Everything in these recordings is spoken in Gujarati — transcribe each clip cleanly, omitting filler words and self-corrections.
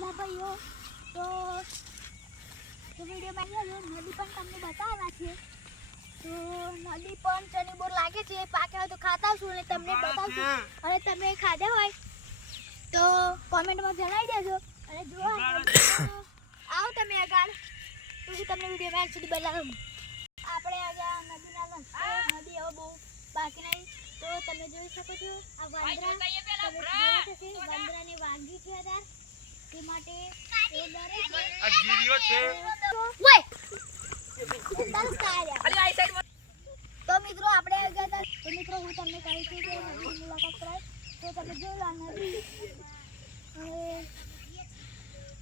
બધા ભાઈઓ તો વિડીયોમાં નદી પણ તમને બતાવવાના છે. તો નદી પણ ચની બોર લાગે છે, પાક્યા હોય તો ખાતા આવશું અને તમને બતાવશું. અને તમે ખાધા હોય તો કોમેન્ટમાં જણાવી દેજો. અને જો આવો તમે આગળ તો હું તમને વિડીયોમાં એન્ડ સુધી બતાવું. આપણે આગળ નદીના રસ્તે નદી હવે બહુ બાકી નહીં. તો તમે જોઈ શકો છો આ વાંદરાને વાગી છે યાર, તે માટે એ ડરે છે. આ જીરીઓ છે ઓય તો મિત્રો આપણે આગળ તો મિત્રો હું તમને કહી છું કે નદીની મુલાકાત કરાય તો તમે જોઈ લો નદી.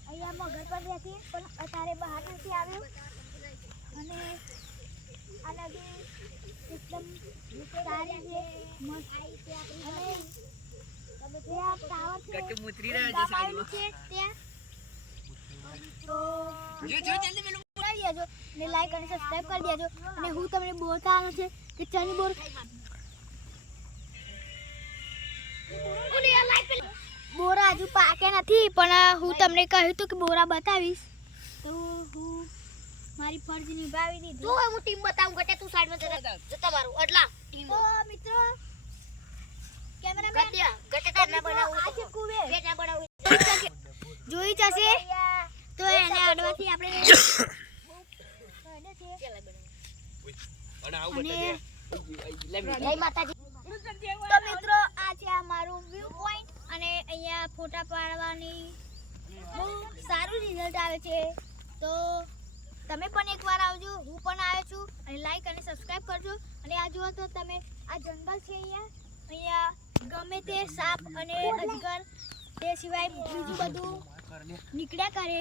અહીંયા મગર પર રહેતી પણ અત્યારે બહાર નથી આવ્યું. અને આ નદી એકદમ સારી છે, મસ્ત છે. અને ત્યાં ટાવર છે, ગટ્ટુ મુતરી રહ્યા છે સાઈડમાં છે ત્યાં. તો જો જલ્દી મેલું કરી દેજો ને લાઈક અને સબસ્ક્રાઇબ કરી દેજો. અને હું તમને બોલવાનો છે કે ચની બોર બોરા હજુ પાકે નથી, પણ હું તમને કહ્યું હતું કે બોરા બતાવીશ. તો હું મારી ફરજ નિભાવી દીધી. તો હું ટીમ બતાવું ગટે તું સાઈડમાં જતા મારું એટલા ટીમ. તો મિત્રો કેમેરામેન ગટે તારના બનાવું આ છે કુવે બેટા બનાવું જોઈ જશે તો એને અડવાથી આપણે તો મિત્રો આ છે અમારું વ્યૂ પોઈન્ટ. અને અહીંયા ફોટા પાડવાની બહુ સારું રિઝલ્ટ આવે છે. તો તમે પણ એકવાર આવજો, હું પણ આવ્યો છું. અને લાઈક અને સબસ્ક્રાઇબ કરજો. અને આ જુઓ તો તમે આ જંગલ છે, અહીંયા ગમે તે સાપ અને અજગર તે સિવાય બીજું બધું નીકળ્યા કરે.